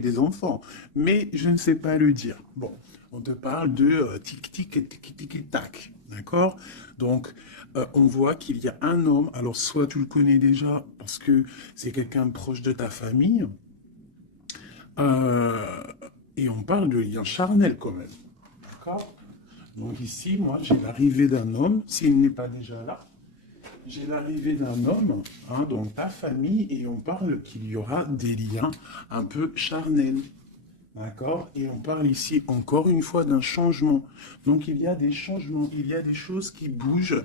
des enfants, mais je ne sais pas le dire. Bon, on te parle de tic-tic et tic-tic-tac, d'accord? Donc, on voit qu'il y a un homme, alors soit tu le connais déjà parce que c'est quelqu'un de proche de ta famille, euh, et on parle de lien charnel quand même, d'accord? Donc ici, moi, j'ai l'arrivée d'un homme, s'il n'est pas déjà là, j'ai l'arrivée d'un homme dans ta famille et on parle qu'il y aura des liens un peu charnels. D'accord? Et on parle ici encore une fois d'un changement. Donc il y a des changements, il y a des choses qui bougent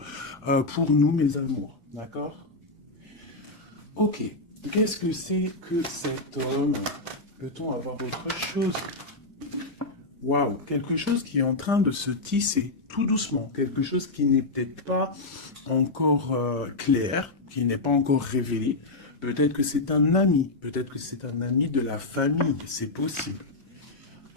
pour nous, mes amours. D'accord? Ok. Qu'est-ce que c'est que cet homme? Peut-on avoir autre chose? Waouh, quelque chose qui est en train de se tisser tout doucement, quelque chose qui n'est peut-être pas encore clair, qui n'est pas encore révélé. Peut-être que c'est un ami, peut-être que c'est un ami de la famille, c'est possible.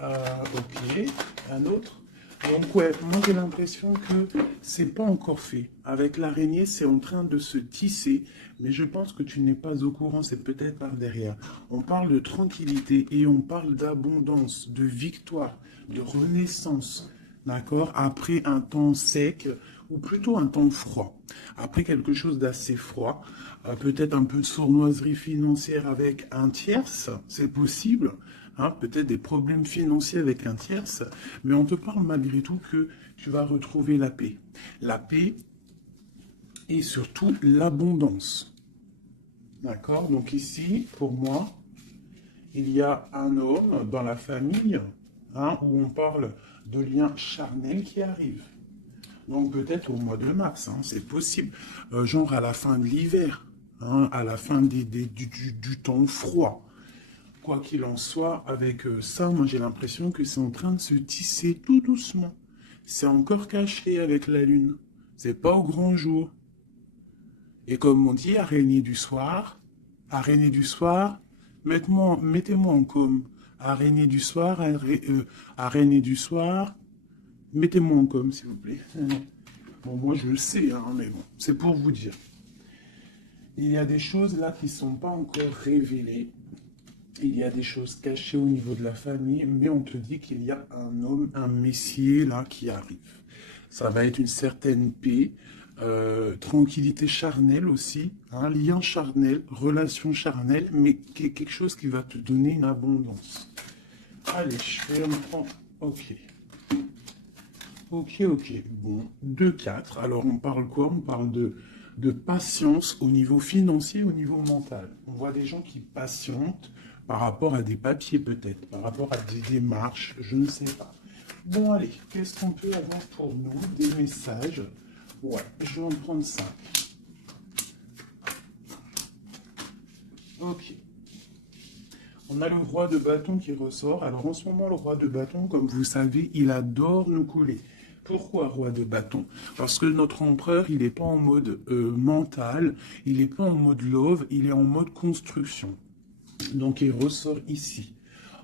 Ok, un autre. Donc ouais, moi j'ai l'impression que c'est pas encore fait. Avec l'araignée, c'est en train de se tisser, mais je pense que tu n'es pas au courant, c'est peut-être par derrière. On parle de tranquillité et on parle d'abondance, de victoire, de renaissance, d'accord? Après un temps sec, ou plutôt un temps froid. Après quelque chose d'assez froid, peut-être un peu de sournoiserie financière avec un tierce, c'est possible. Hein, peut-être des problèmes financiers avec un tierce, mais on te parle malgré tout que tu vas retrouver la paix. La paix et surtout l'abondance. D'accord? Donc ici, pour moi, il y a un homme dans la famille où on parle de liens charnels qui arrivent. Donc peut-être au mois de mars, c'est possible. Genre à la fin de l'hiver, à la fin du temps froid. Quoi qu'il en soit, avec ça, moi j'ai l'impression que c'est en train de se tisser tout doucement. C'est encore caché avec la lune. C'est pas au grand jour. Et comme on dit, araignée du soir, mettez-moi en com. Araignée du soir, araignée du soir, mettez-moi en com, s'il vous plaît. Bon, moi je le sais, mais bon, c'est pour vous dire. Il y a des choses là qui ne sont pas encore révélées. Il y a des choses cachées au niveau de la famille, mais on te dit qu'il y a un homme, un messier là qui arrive. Ça va être une certaine paix, tranquillité charnelle aussi, un lien charnel, relation charnelle, mais quelque chose qui va te donner une abondance. Allez, je vais en prendre. Ok. Ok, ok. Bon, 2 4. Alors, on parle quoi? On parle de patience au niveau financier, au niveau mental. On voit des gens qui patientent par rapport à des papiers peut-être, par rapport à des démarches, je ne sais pas. Bon, allez, qu'est-ce qu'on peut avoir pour nous? Des messages. Ouais, je vais en prendre 5. Ok. On a le roi de bâton qui ressort. Alors en ce moment, le roi de bâton, comme vous savez, il adore nous coller. Pourquoi roi de bâton? Parce que notre empereur, il n'est pas en mode mental, il n'est pas en mode love, il est en mode construction. Donc il ressort ici.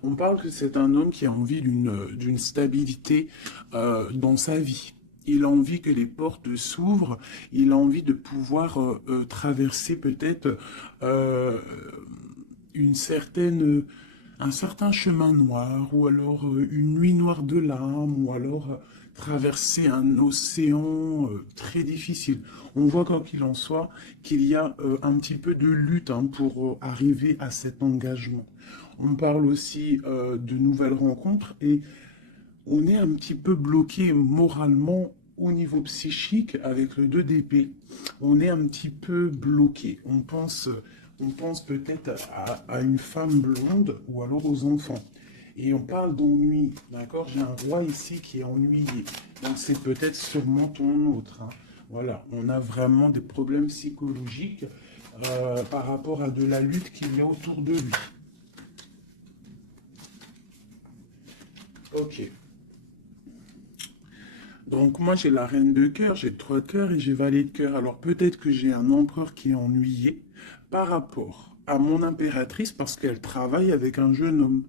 On parle que c'est un homme qui a envie d'une stabilité dans sa vie. Il a envie que les portes s'ouvrent, il a envie de pouvoir traverser peut-être euh, une certaine, un certain chemin noir, ou alors une nuit noire de larmes, ou alors traverser un océan très difficile. On voit quoi qu'il en soit qu'il y a un petit peu de lutte pour arriver à cet engagement. On parle aussi de nouvelles rencontres et on est un petit peu bloqué moralement au niveau psychique avec le 2 d'épée. On est un petit peu bloqué. On pense peut-être à une femme blonde ou alors aux enfants. Et on parle d'ennui, d'accord? J'ai un roi ici qui est ennuyé. Donc c'est peut-être sûrement ton autre. Voilà, on a vraiment des problèmes psychologiques par rapport à de la lutte qu'il y a autour de lui. Ok. Donc moi j'ai la reine de cœur, j'ai 3 cœurs et j'ai valet de cœur. Alors peut-être que j'ai un empereur qui est ennuyé par rapport à mon impératrice parce qu'elle travaille avec un jeune homme.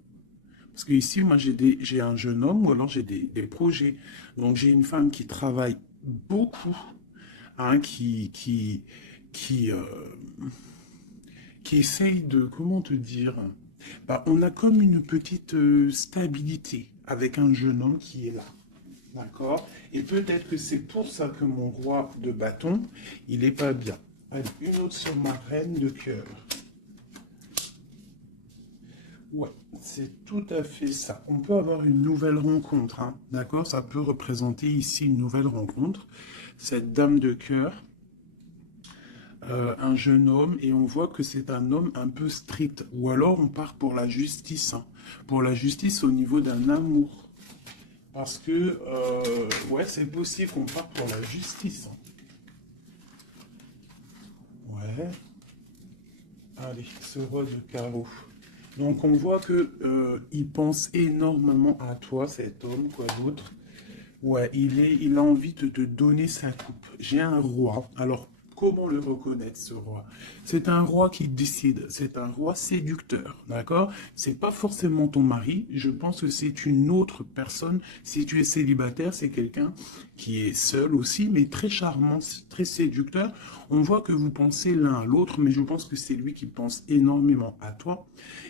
Parce que ici moi j'ai un jeune homme ou alors j'ai des projets. Donc j'ai une femme qui travaille beaucoup, hein, qui, euh, qui essaye de, comment te dire, Bah, on a comme une petite stabilité avec un jeune homme qui est là. D'accord? Et peut-être que c'est pour ça que mon roi de bâton, il est pas bien. Allez, une autre sur ma reine de cœur. Ouais, c'est tout à fait ça. On peut avoir une nouvelle rencontre, hein, d'accord? Ça peut représenter ici une nouvelle rencontre. Cette dame de cœur, un jeune homme, et on voit que c'est un homme un peu strict. Ou alors on part pour la justice, hein, pour la justice au niveau d'un amour. Parce que, ouais, c'est possible qu'on parte pour la justice, hein. Ouais. Allez, ce roi de carreau. Donc on voit que il pense énormément à toi, cet homme, quoi d'autre. Ouais, il a envie de te donner sa coupe. J'ai un roi. Alors, comment le reconnaître, ce roi? C'est un roi qui décide. C'est un roi séducteur, d'accord? C'est pas forcément ton mari. Je pense que c'est une autre personne. Si tu es célibataire, c'est quelqu'un qui est seul aussi, mais très charmant, très séducteur. On voit que vous pensez l'un à l'autre, mais je pense que c'est lui qui pense énormément à toi.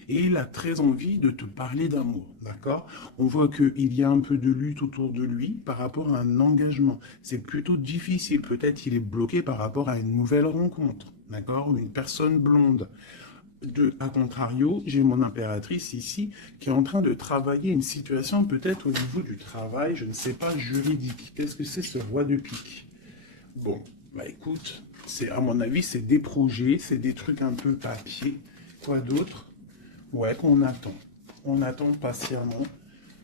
Et il a très envie de te parler d'amour, d'accord? On voit qu'il y a un peu de lutte autour de lui par rapport à un engagement. C'est plutôt difficile. Peut-être qu'il est bloqué par rapport à une nouvelle rencontre, d'accord? Une personne blonde. À contrario, j'ai mon impératrice ici qui est en train de travailler une situation peut-être au niveau du travail, je ne sais pas, juridique. Qu'est-ce que c'est ce roi de pique? Bon, bah écoute, à mon avis, c'est des projets, c'est des trucs un peu papier. Quoi d'autre? Ouais, qu'on attend. On attend patiemment.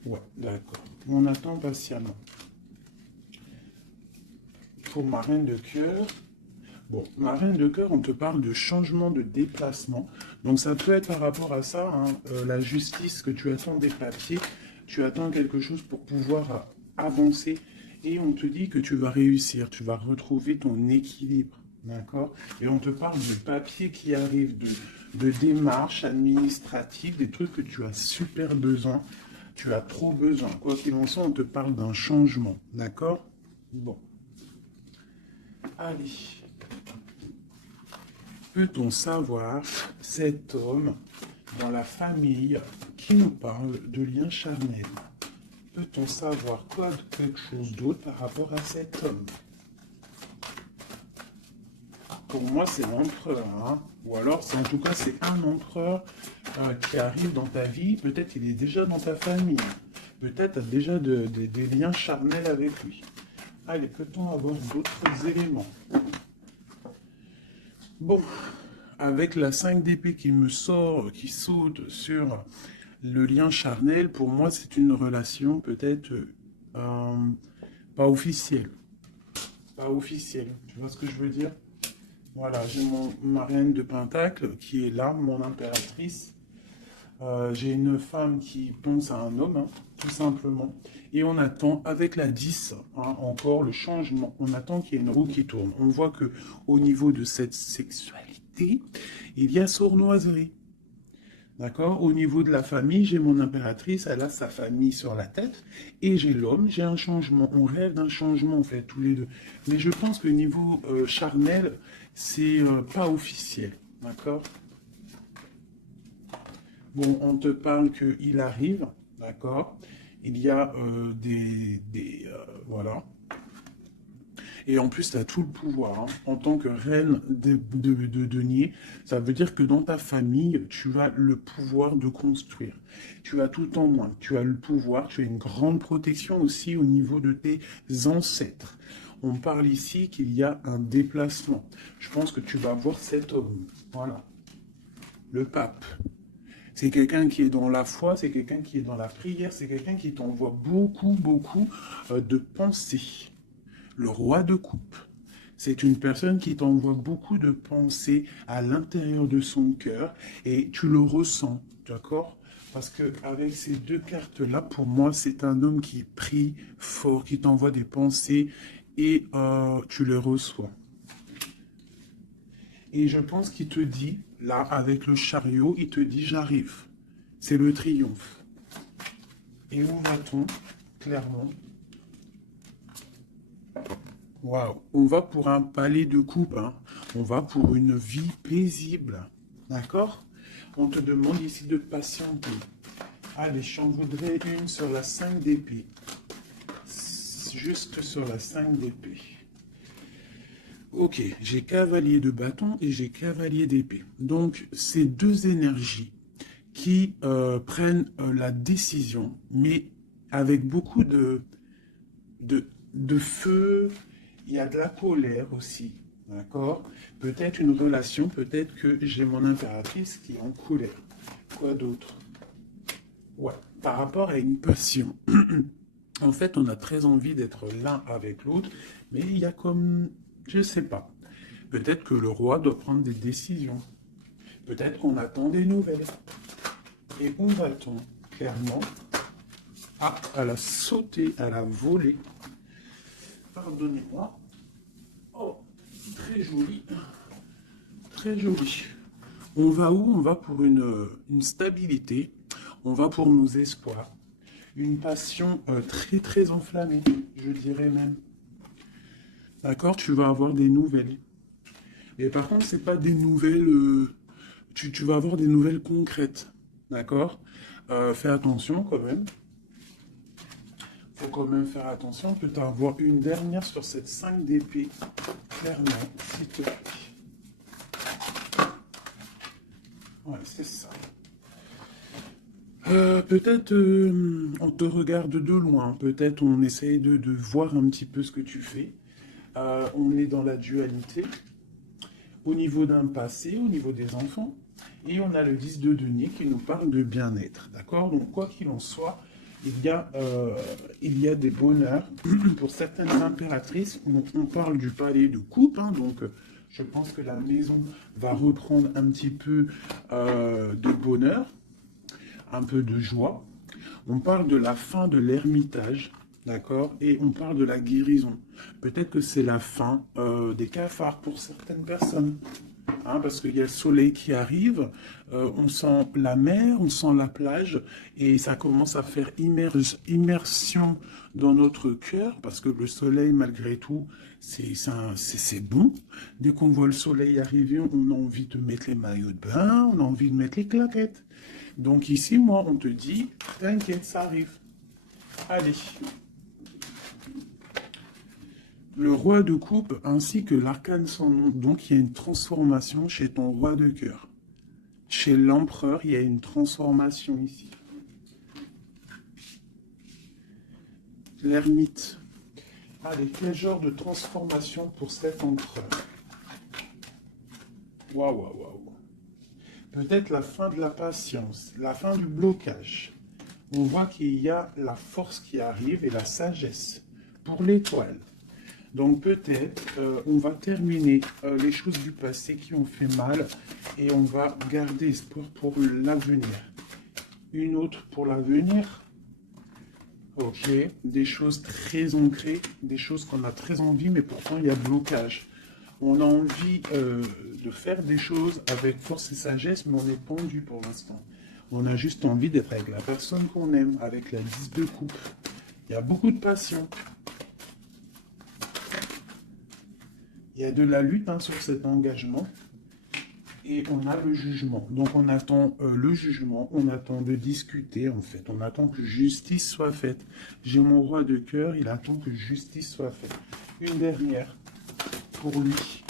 Ouais, d'accord. On attend patiemment. Pour ma reine de cœur. Bon, ma reine de cœur, on te parle de changement de déplacement. Donc ça peut être par rapport à ça, hein, la justice, que tu attends des papiers, tu attends quelque chose pour pouvoir avancer. Et on te dit que tu vas réussir, tu vas retrouver ton équilibre. D'accord? Et on te parle de papiers qui arrivent, de démarches administratives, des trucs que tu as super besoin. Tu as trop besoin. Quoi qu'il en soit, on te parle d'un changement. D'accord? Bon. Allez. Peut-on savoir cet homme dans la famille qui nous parle de liens charnels? Peut-on savoir quelque chose d'autre par rapport à cet homme? Pour moi, c'est l'empereur, hein. Ou alors, en tout cas, c'est un empereur qui arrive dans ta vie. Peut-être il est déjà dans ta famille. Peut-être tu as déjà des liens charnels avec lui. Allez, peut-on avoir d'autres éléments? Bon, avec la 5 d'épée qui me sort, qui saute sur le lien charnel, pour moi, c'est une relation peut-être pas officielle. Pas officielle. Tu vois ce que je veux dire? Voilà, j'ai ma reine de Pentacle qui est là, mon impératrice. J'ai une femme qui pense à un homme, hein, tout simplement. Et on attend, avec la 10, hein, encore le changement. On attend qu'il y ait une roue qui tourne. On voit que au niveau de cette sexualité, il y a sournoiserie. D'accord? Au niveau de la famille, j'ai mon impératrice, elle a sa famille sur la tête. Et j'ai l'homme, j'ai un changement. On rêve d'un changement, en fait, tous les deux. Mais je pense que niveau charnel, c'est pas officiel. D'accord? Bon, on te parle qu'il arrive, d'accord? Il y a voilà. Et en plus, tu as tout le pouvoir, hein. En tant que reine de denier, ça veut dire que dans ta famille, tu as le pouvoir de construire. Tu as tout en moins. Tu as le pouvoir, tu as une grande protection aussi au niveau de tes ancêtres. On parle ici qu'il y a un déplacement. Je pense que tu vas voir cet homme. Voilà. Le pape. C'est quelqu'un qui est dans la foi, c'est quelqu'un qui est dans la prière, c'est quelqu'un qui t'envoie beaucoup, beaucoup de pensées. Le roi de coupe. C'est une personne qui t'envoie beaucoup de pensées à l'intérieur de son cœur et tu le ressens, d'accord? Parce que avec ces deux cartes-là, pour moi, c'est un homme qui prie fort, qui t'envoie des pensées et tu les reçois. Et je pense qu'il te dit, là, avec le chariot, il te dit, j'arrive. C'est le triomphe. Et où va-t-on, clairement? Waouh, on va pour un palais de coupe, hein. On va pour une vie paisible, d'accord? On te demande ici de patienter. Allez, j'en voudrais une sur la 5 d'épée. Juste sur la 5 d'épée. Ok, j'ai cavalier de bâton et j'ai cavalier d'épée. Donc, c'est deux énergies qui prennent la décision, mais avec beaucoup de feu. Il y a de la colère aussi, d'accord? Peut-être une relation, peut-être que j'ai mon impératrice qui est en colère. Quoi d'autre? Ouais, par rapport à une passion. En fait, on a très envie d'être l'un avec l'autre, mais il y a comme, je sais pas. Peut-être que le roi doit prendre des décisions. Peut-être qu'on attend des nouvelles. Et où va-t-on? Clairement. Ah, elle a sauté, elle a volé. Pardonnez-moi. Oh, très joli. Très joli. On va où? On va pour une stabilité. On va pour nos espoirs. Une passion très très enflammée, je dirais même. D'accord? Tu vas avoir des nouvelles. Et par contre, c'est pas des nouvelles... tu vas avoir des nouvelles concrètes. D'accord? Fais attention quand même. Faut quand même faire attention. Peut avoir une dernière sur cette 5 d'épée. Clairement, s'il te plaît. Ouais, c'est ça. Peut-être on te regarde de loin. Peut-être on essaye de voir un petit peu ce que tu fais. On est dans la dualité. Au niveau d'un passé, au niveau des enfants. Et on a le 10 de denier qui nous parle de bien-être. D'accord? Donc, quoi qu'il en soit, il y a des bonheurs pour certaines impératrices. On parle du palais de coupe, hein, donc je pense que la maison va reprendre un petit peu de bonheur, un peu de joie. On parle de la fin de l'ermitage, d'accord? Et on parle de la guérison. Peut-être que c'est la fin des cafards pour certaines personnes. Hein, parce qu'il y a le soleil qui arrive, on sent la mer, on sent la plage, et ça commence à faire immersion dans notre cœur, parce que le soleil, malgré tout, c'est bon. Dès qu'on voit le soleil arriver, on a envie de mettre les maillots de bain, on a envie de mettre les claquettes. Donc ici, moi, on te dit, t'inquiète, ça arrive. Allez. Le roi de coupe ainsi que l'arcane sans nom. Donc il y a une transformation chez ton roi de cœur. Chez l'empereur, il y a une transformation ici. L'ermite. Allez, quel genre de transformation pour cet empereur? Waouh, waouh, waouh. Peut-être la fin de la patience, la fin du blocage. On voit qu'il y a la force qui arrive et la sagesse pour l'étoile. Donc peut-être on va terminer les choses du passé qui ont fait mal et on va garder espoir pour l'avenir. Une autre pour l'avenir. Ok, des choses très ancrées, des choses qu'on a très envie, mais pourtant il y a blocage. On a envie de faire des choses avec force et sagesse, mais on est pendu pour l'instant. On a juste envie d'être avec la personne qu'on aime, avec la 10 de coupe. Il y a beaucoup de passion. Il y a de la lutte sur cet engagement et on a le jugement. Donc on attend le jugement, on attend de discuter en fait, on attend que justice soit faite. J'ai mon roi de cœur, il attend que justice soit faite. Une dernière pour lui.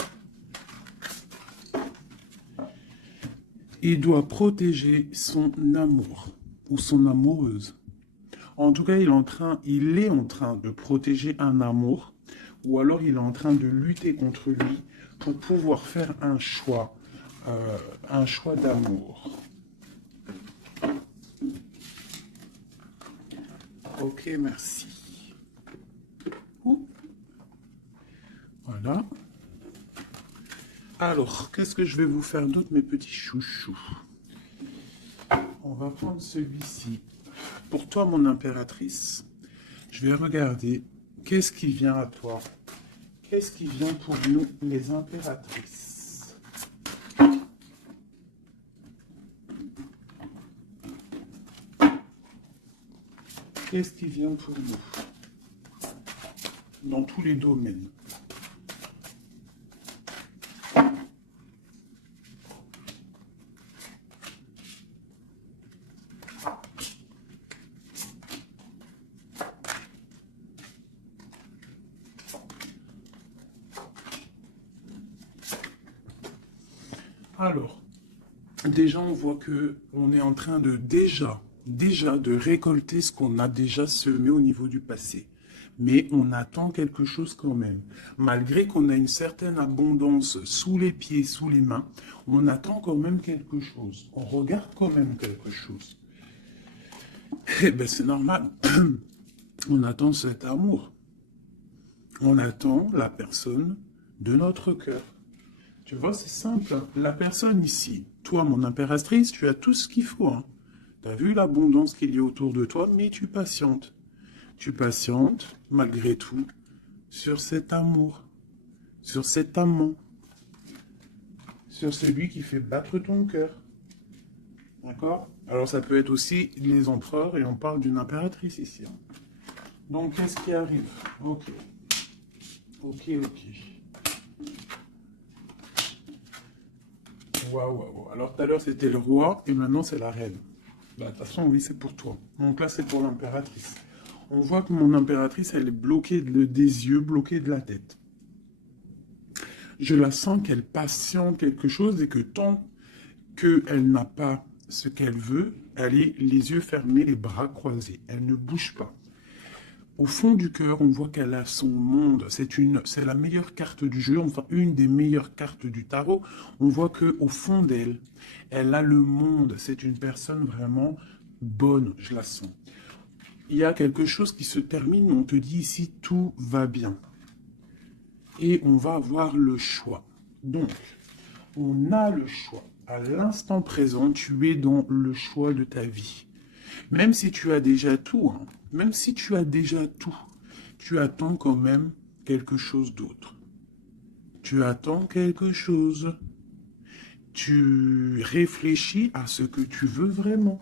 Il doit protéger son amour ou son amoureuse. En tout cas, il est en train de protéger un amour. Ou alors il est en train de lutter contre lui pour pouvoir faire un choix d'amour. Ok, merci. Ouh. Voilà. Alors, qu'est-ce que je vais vous faire d'autre, mes petits chouchous? On va prendre celui-ci. Pour toi, mon impératrice, je vais regarder qu'est-ce qui vient à toi. Qu'est-ce qui vient pour nous, les impératrices? Qu'est-ce qui vient pour nous? Dans tous les domaines. Alors, déjà, on voit que on est en train de déjà de récolter ce qu'on a déjà semé au niveau du passé. Mais on attend quelque chose quand même. Malgré qu'on a une certaine abondance sous les pieds, sous les mains, on attend quand même quelque chose. On regarde quand même quelque chose. Eh bien, c'est normal. On attend cet amour. On attend la personne de notre cœur. Tu vois, c'est simple. La personne ici, toi, mon impératrice, tu as tout ce qu'il faut. Hein. Tu as vu l'abondance qu'il y a autour de toi, mais tu patientes. Tu patientes, malgré tout, sur cet amour, sur cet amant, sur celui qui fait battre ton cœur. D'accord? Alors, ça peut être aussi les empereurs, et on parle d'une impératrice ici. Hein. Donc, qu'est-ce qui arrive? Ok. Ok. Waouh. Alors, tout à l'heure, c'était le roi, et maintenant, c'est la reine. Bah, de toute façon, oui, c'est pour toi. Donc là, c'est pour l'impératrice. On voit que mon impératrice, elle est bloquée des yeux, bloquée de la tête. Je la sens qu'elle patiente quelque chose et que tant qu'elle n'a pas ce qu'elle veut, elle est les yeux fermés, les bras croisés. Elle ne bouge pas. Au fond du cœur, on voit qu'elle a son monde. C'est la meilleure carte du jeu, enfin une des meilleures cartes du tarot. On voit qu'au fond d'elle, elle a le monde. C'est une personne vraiment bonne, je la sens. Il y a quelque chose qui se termine, on te dit ici, tout va bien. Et on va avoir le choix. Donc, on a le choix. À l'instant présent, tu es dans le choix de ta vie. Même si tu as déjà tout, hein, même si tu as déjà tout, tu attends quand même quelque chose d'autre. Tu attends quelque chose. Tu réfléchis à ce que tu veux vraiment.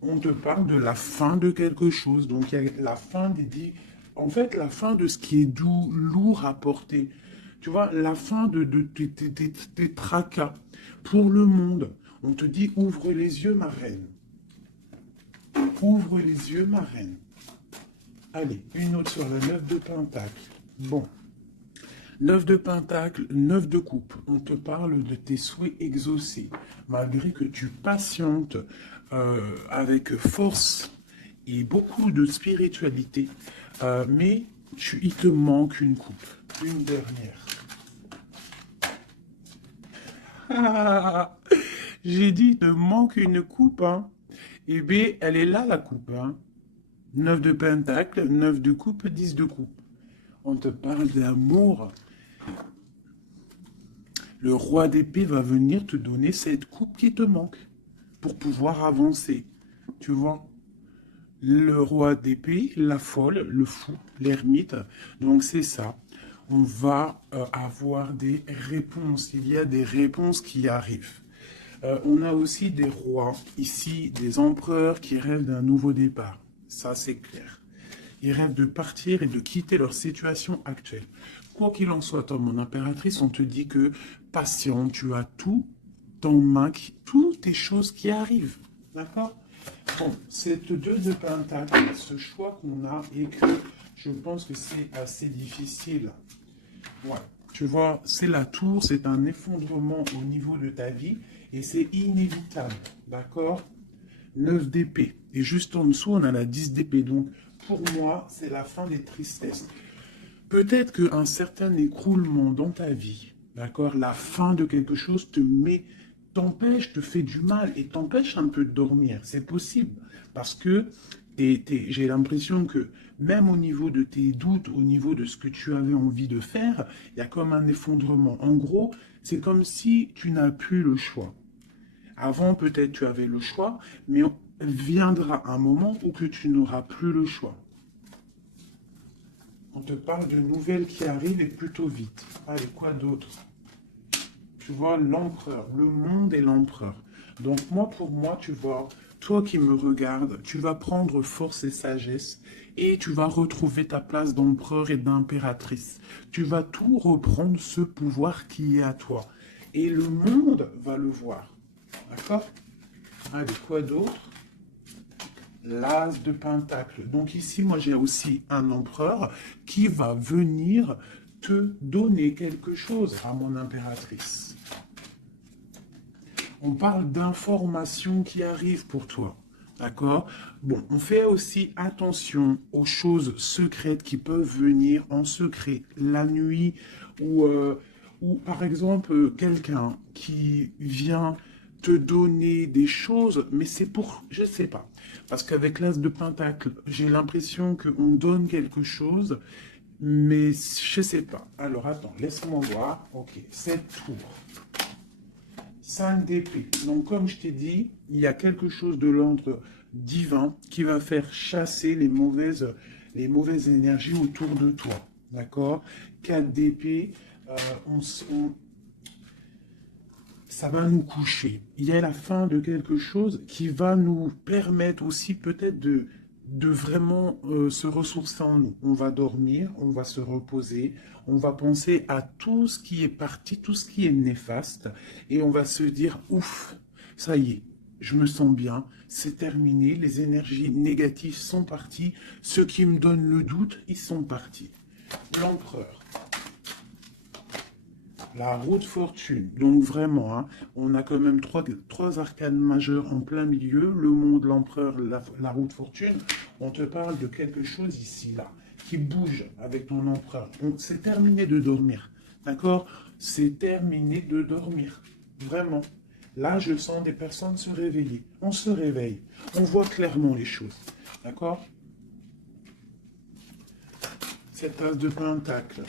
On te parle de la fin de quelque chose. Donc, il y a la fin en fait, la fin de ce qui est doux, lourd à porter. Tu vois, la fin de tes tracas pour le monde. On te dit, ouvre les yeux, ma reine. Ouvre les yeux, ma reine. Allez, une autre sur la 9 de Pentacle. Bon. 9 de Pentacle, 9 de coupe. On te parle de tes souhaits exaucés. Malgré que tu patientes avec force et beaucoup de spiritualité. Mais il te manque une coupe. Une dernière. J'ai dit, il te manque une coupe. Hein. Eh bien, elle est là, la coupe. Hein. 9 de Pentacle, 9 de coupe, 10 de coupe. On te parle d'amour. Le roi d'épée va venir te donner cette coupe qui te manque pour pouvoir avancer. Tu vois? Le roi d'épée, la folle, le fou, l'ermite. Donc c'est ça. On va avoir des réponses. Il y a des réponses qui arrivent. On a aussi des rois, ici, des empereurs qui rêvent d'un nouveau départ. Ça, c'est clair. Ils rêvent de partir et de quitter leur situation actuelle. Quoi qu'il en soit, toi, mon impératrice, on te dit que patient, tu as tout en main, toutes tes choses qui arrivent. D'accord? Bon, cette 2 de Pentacle, ce choix qu'on a et que je pense que c'est assez difficile. Ouais. Tu vois, c'est la tour, c'est un effondrement au niveau de ta vie et c'est inévitable. D'accord? 9 d'épée. Et juste en dessous, on a la 10 d'épée. Donc, pour moi, c'est la fin des tristesses. Peut-être qu'un certain écroulement dans ta vie, d'accord, la fin de quelque chose t'empêche, te fait du mal et t'empêche un peu de dormir. C'est possible. Parce que j'ai l'impression que même au niveau de tes doutes, au niveau de ce que tu avais envie de faire, il y a comme un effondrement. En gros, c'est comme si tu n'as plus le choix. Avant, peut-être tu avais le choix, mais viendra un moment où que tu n'auras plus le choix. On te parle de nouvelles qui arrivent et plutôt vite. Allez, quoi d'autre? Tu vois, l'empereur, le monde et l'empereur. Donc moi, pour moi, tu vois, toi qui me regardes, tu vas prendre force et sagesse et tu vas retrouver ta place d'empereur et d'impératrice. Tu vas tout reprendre ce pouvoir qui est à toi. Et le monde va le voir. D'accord? Allez, quoi d'autre? L'as de Pentacle. Donc ici, moi, j'ai aussi un empereur qui va venir te donner quelque chose à mon impératrice. On parle d'informations qui arrivent pour toi. D'accord? Bon, on fait aussi attention aux choses secrètes qui peuvent venir en secret la nuit ou par exemple, quelqu'un qui vient te donner des choses, mais c'est pour, je sais pas. Parce qu'avec l'As de Pentacle, j'ai l'impression qu'on donne quelque chose, mais je sais pas. Alors attends, laisse-moi voir. Ok, 7 tours. 5 d'épée. Donc, comme je t'ai dit, il y a quelque chose de l'ordre divin qui va faire chasser les mauvaises énergies autour de toi. D'accord? 4 d'épée, ça va nous coucher. Il y a la fin de quelque chose qui va nous permettre aussi peut-être de vraiment se ressourcer en nous. On va dormir, on va se reposer, on va penser à tout ce qui est parti, tout ce qui est néfaste, et on va se dire, ouf, ça y est, je me sens bien, c'est terminé, les énergies négatives sont parties, ceux qui me donnent le doute, ils sont partis. L'empereur. La roue de fortune. Donc vraiment, hein, on a quand même trois arcanes majeures en plein milieu. Le monde, l'empereur, la roue de fortune. On te parle de quelque chose ici, là, qui bouge avec ton empereur. Donc c'est terminé de dormir. D'accord? C'est terminé de dormir. Vraiment. Là, je sens des personnes se réveiller. On se réveille. On voit clairement les choses. D'accord? Cette as de pentacle.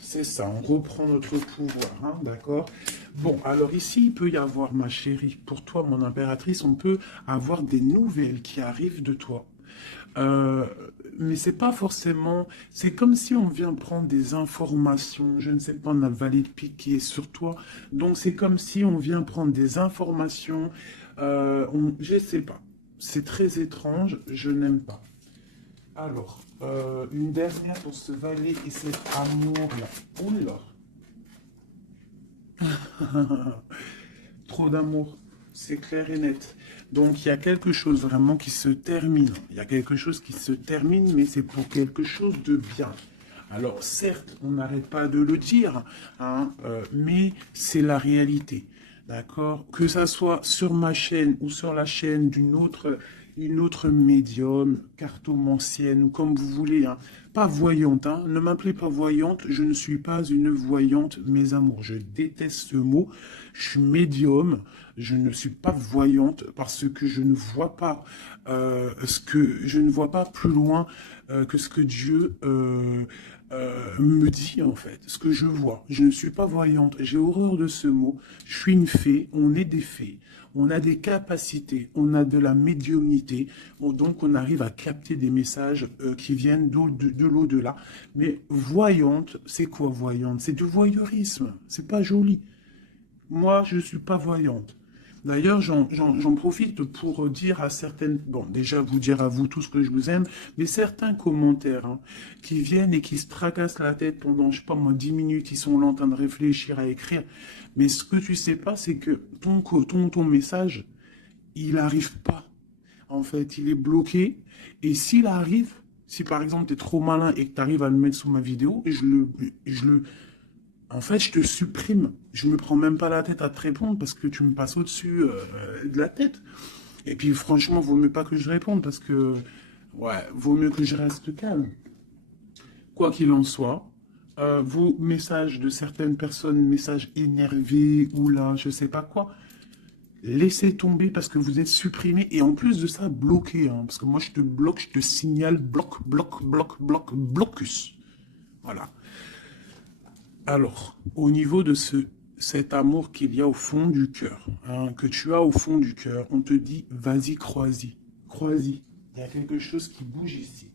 C'est ça, on reprend notre pouvoir, hein, d'accord? Bon, alors ici, il peut y avoir, ma chérie, pour toi, mon impératrice, on peut avoir des nouvelles qui arrivent de toi. Euh, mais c'est pas forcément... C'est comme si on vient prendre des informations, je ne sais pas, on a le valet de pique qui est sur toi. Donc c'est comme si on vient prendre des informations, je sais pas. C'est très étrange, je n'aime pas. Alors, une dernière pour ce valet et cet amour-là. Oula! Trop d'amour, c'est clair et net. Donc, il y a quelque chose vraiment qui se termine. Il y a quelque chose qui se termine, mais c'est pour quelque chose de bien. Alors, certes, on n'arrête pas de le dire, hein, mais c'est la réalité. D'accord? Que ça soit sur ma chaîne ou sur la chaîne une autre médium, cartomancienne ou comme vous voulez, hein. Pas voyante, hein. Ne m'appelez pas voyante, je ne suis pas une voyante, mes amours. Je déteste ce mot. Je suis médium, je ne suis pas voyante parce que je ne vois pas je ne vois pas plus loin que ce que Dieu me dit en fait, ce que je vois. Je ne suis pas voyante, j'ai horreur de ce mot. Je suis une fée, on est des fées, on a des capacités, on a de la médiumnité, donc on arrive à capter des messages qui viennent de l'au-delà. Mais voyante, c'est quoi voyante? C'est du voyeurisme, c'est pas joli. Moi, je ne suis pas voyante. D'ailleurs, j'en profite pour dire à certaines, bon, déjà vous dire à vous tous que je vous aime, mais certains commentaires hein, qui viennent et qui se tracassent la tête pendant, je sais pas moi, 10 minutes, ils sont là en train de réfléchir à écrire. Mais ce que tu sais pas, c'est que ton message, il n'arrive pas. En fait, il est bloqué. Et s'il arrive, si par exemple tu es trop malin et que tu arrives à le mettre sous ma vidéo, en fait, je te supprime. Je me prends même pas la tête à te répondre parce que tu me passes au-dessus de la tête. Et puis, franchement, vaut mieux pas que je réponde parce que, ouais, vaut mieux que je reste calme. Quoi qu'il en soit, vos messages de certaines personnes, messages énervés ou là, je sais pas quoi, laissez tomber parce que vous êtes supprimé et en plus de ça, bloqué. Hein, parce que moi, je te bloque, je te signale bloc, bloc, bloc, bloc, blocus. Voilà. Alors, au niveau de cet amour qu'il y a au fond du cœur, hein, que tu as au fond du cœur, on te dit, vas-y, crois-y. Crois-y. Il y a quelque chose qui bouge ici.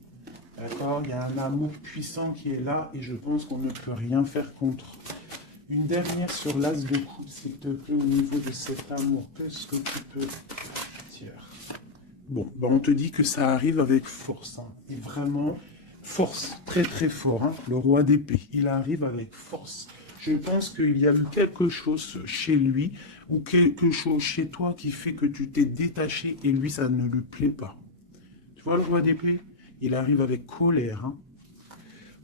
D'accord? Il y a un amour puissant qui est là et je pense qu'on ne peut rien faire contre. Une dernière sur l'as de coupe, s'il te plaît, au niveau de cet amour. Qu'est-ce que tu peux dire? Bon, ben on te dit que ça arrive avec force. Hein, et vraiment, force, très très fort. Hein, le roi d'épée, il arrive avec force. Je pense qu'il y a eu quelque chose chez lui ou quelque chose chez toi qui fait que tu t'es détaché et lui, ça ne lui plaît pas. Tu vois le roi d'épée? Il arrive avec colère. Hein.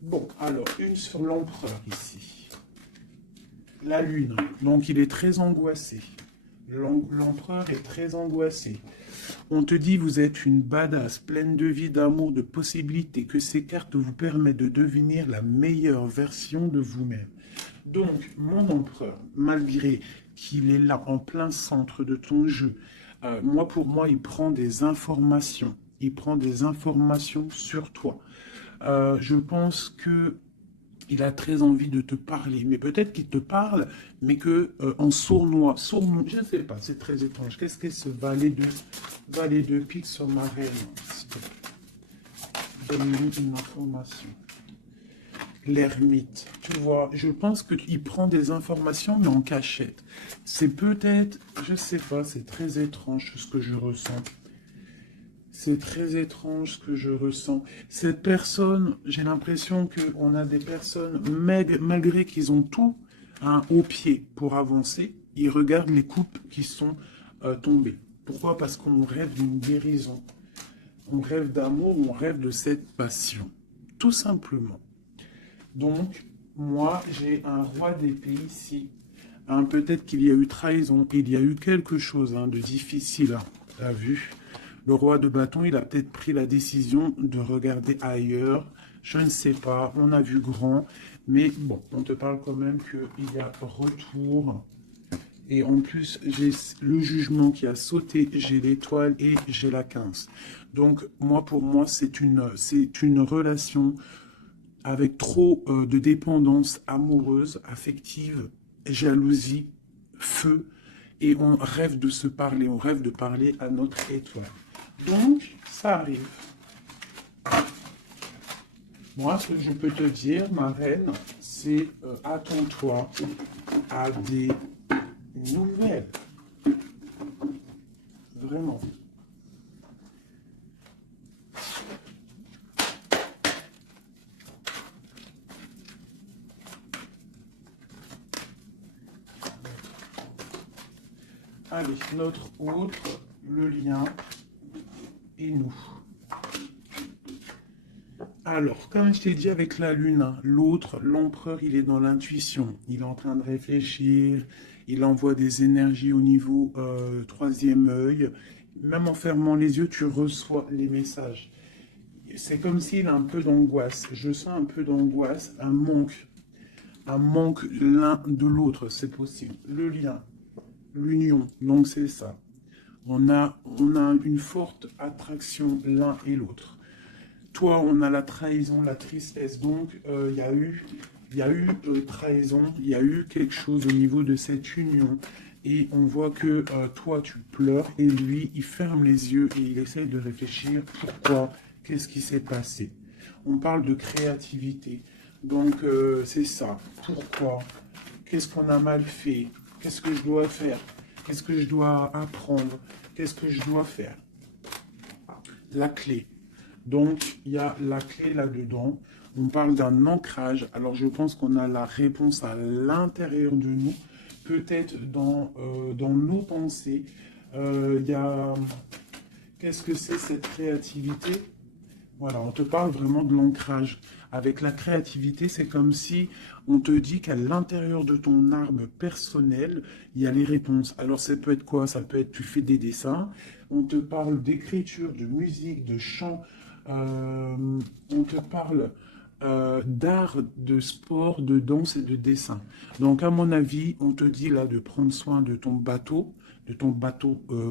Bon, alors, une sur l'empereur ici. La lune, donc il est très angoissé. L'empereur est très angoissé. On te dit, vous êtes une badass, pleine de vie, d'amour, de possibilités, que ces cartes vous permettent de devenir la meilleure version de vous-même. Donc, mon empereur, malgré qu'il est là, en plein centre de ton jeu, pour moi, il prend des informations. Il prend des informations sur toi. Je pense que il a très envie de te parler, mais peut-être qu'il te parle, mais que en sournois, je ne sais pas, c'est très étrange. Qu'est-ce que ce valet de pique sur ma reine? Donne-moi une information. L'ermite, tu vois, je pense qu'il prend des informations, mais en cachette. C'est peut-être, je sais pas, c'est très étrange ce que je ressens. C'est très étrange ce que je ressens. Cette personne, j'ai l'impression qu'on a des personnes, malgré qu'ils ont tout au pied pour avancer, ils regardent les coupes qui sont tombées. Pourquoi? Parce qu'on rêve d'une guérison. On rêve d'amour, on rêve de cette passion. Tout simplement. Donc, moi, j'ai un roi d'épée ici. Peut-être qu'il y a eu trahison, il y a eu quelque chose de difficile à vue. Le roi de bâton, il a peut-être pris la décision de regarder ailleurs. Je ne sais pas, on a vu grand. Mais bon, on te parle quand même qu'il y a retour. Et en plus, j'ai le jugement qui a sauté, j'ai l'étoile et j'ai la 15. Donc, pour moi, c'est une relation avec trop de dépendance amoureuse, affective, jalousie, feu. Et on rêve de se parler, on rêve de parler à notre étoile. Donc, ça arrive. Moi, ce que je peux te dire, ma reine, c'est attends-toi à des nouvelles. Vraiment. Allez, notre autre, le lien et nous. Alors, comme je t'ai dit avec la lune, l'autre, l'empereur, il est dans l'intuition. Il est en train de réfléchir, il envoie des énergies au niveau troisième œil. Même en fermant les yeux, tu reçois les messages. C'est comme s'il a un peu d'angoisse. Je sens un peu d'angoisse, un manque l'un de l'autre, c'est possible. Le lien, l'union, donc c'est ça. On a une forte attraction l'un et l'autre. Toi, on a la trahison, la tristesse. Donc, il y a eu trahison, il y a eu quelque chose au niveau de cette union. Et on voit que toi, tu pleures et lui, il ferme les yeux et il essaye de réfléchir. Pourquoi? Qu'est-ce qui s'est passé? On parle de créativité. Donc, c'est ça. Pourquoi? Qu'est-ce qu'on a mal fait? Qu'est-ce que je dois faire? Qu'est-ce que je dois apprendre? Qu'est-ce que je dois faire? La clé. Donc, il y a la clé là-dedans. On parle d'un ancrage. Alors, je pense qu'on a la réponse à l'intérieur de nous. Peut-être dans nos pensées. Il y a... Qu'est-ce que c'est cette créativité? Voilà, on te parle vraiment de l'ancrage. Avec la créativité, c'est comme si on te dit qu'à l'intérieur de ton arbre personnel, il y a les réponses. Alors, ça peut être quoi? Ça peut être, tu fais des dessins, on te parle d'écriture, de musique, de chant, on te parle d'art, de sport, de danse et de dessin. Donc, à mon avis, on te dit là de prendre soin de ton bateau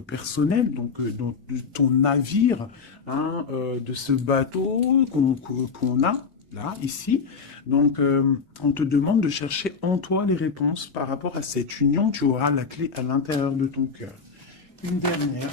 personnel, donc de ton navire, de ce bateau qu'on a là, ici. Donc, on te demande de chercher en toi les réponses par rapport à cette union. Tu auras la clé à l'intérieur de ton cœur. Une dernière.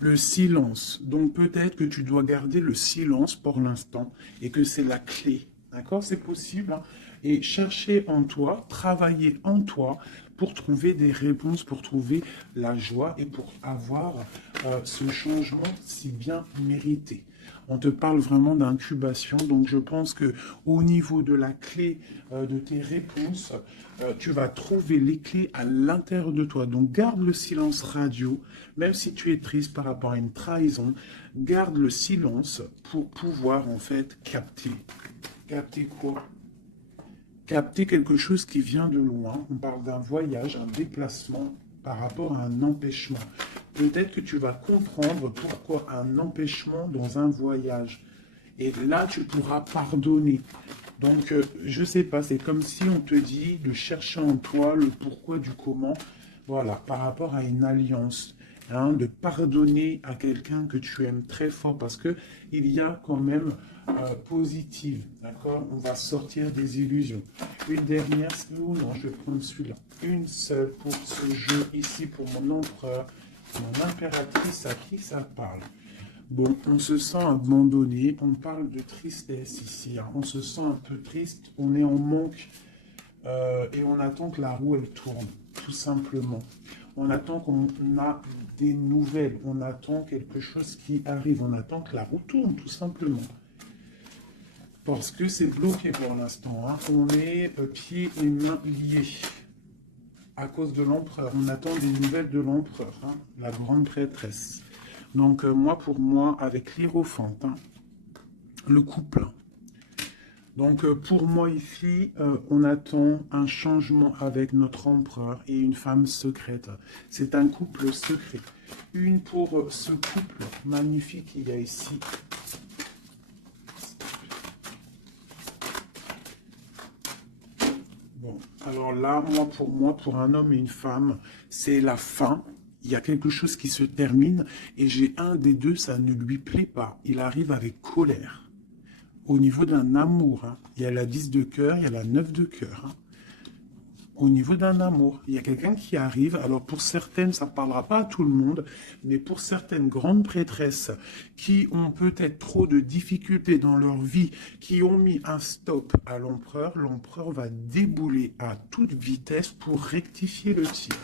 Le silence. Donc peut-être que tu dois garder le silence pour l'instant et que c'est la clé. D'accord? C'est possible. Et chercher en toi, travailler en toi pour trouver des réponses, pour trouver la joie et pour avoir ce changement si bien mérité. On te parle vraiment d'incubation. Donc, je pense que au niveau de la clé de tes réponses, tu vas trouver les clés à l'intérieur de toi. Donc, garde le silence radio, même si tu es triste par rapport à une trahison. Garde le silence pour pouvoir, en fait, capter. Capter quoi? Capter quelque chose qui vient de loin. On parle d'un voyage, un déplacement par rapport à un empêchement. Peut-être que tu vas comprendre pourquoi un empêchement dans un voyage. Et là, tu pourras pardonner. Donc, je ne sais pas, c'est comme si on te dit de chercher en toi le pourquoi du comment. Voilà, par rapport à une alliance. Hein, de pardonner à quelqu'un que tu aimes très fort parce que il y a quand même positive, d'accord? On va sortir des illusions. Une dernière, ou non, je vais prendre celui-là. Une seule pour ce jeu ici, pour mon empereur, mon impératrice, à qui ça parle? Bon, on se sent abandonné, on parle de tristesse ici, hein. On se sent un peu triste, on est en manque et on attend que la roue elle tourne, tout simplement. On attend qu'on a des nouvelles, on attend quelque chose qui arrive, on attend que la roue tourne, tout simplement. Parce que c'est bloqué pour l'instant, hein. On est pieds et mains liés à cause de l'empereur. On attend des nouvelles de l'empereur, hein, la grande prêtresse. Donc pour moi, avec l'Hiérophante, hein, le couple. Donc pour moi ici, on attend un changement avec notre empereur et une femme secrète. C'est un couple secret. Une pour ce couple magnifique qu'il y a ici. Bon, alors là, pour un homme et une femme, c'est la fin. Il y a quelque chose qui se termine et j'ai un des deux, ça ne lui plaît pas. Il arrive avec colère. Au niveau d'un amour, hein, il y a la 10 de cœur, il y a la 9 de cœur. Hein. Au niveau d'un amour, il y a quelqu'un qui arrive. Alors pour certaines, ça ne parlera pas à tout le monde, mais pour certaines grandes prêtresses qui ont peut-être trop de difficultés dans leur vie, qui ont mis un stop à l'empereur va débouler à toute vitesse pour rectifier le tir.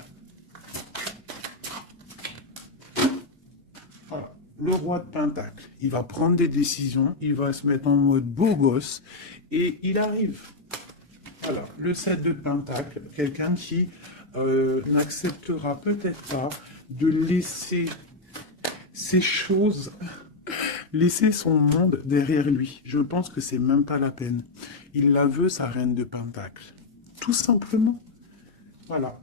Voilà. Le roi de Pentacle, il va prendre des décisions, il va se mettre en mode beau gosse et il arrive. Voilà, le 7 de Pentacle, quelqu'un qui n'acceptera peut-être pas de laisser ces choses, laisser son monde derrière lui. Je pense que c'est même pas la peine. Il la veut, sa reine de Pentacle. Tout simplement. Voilà.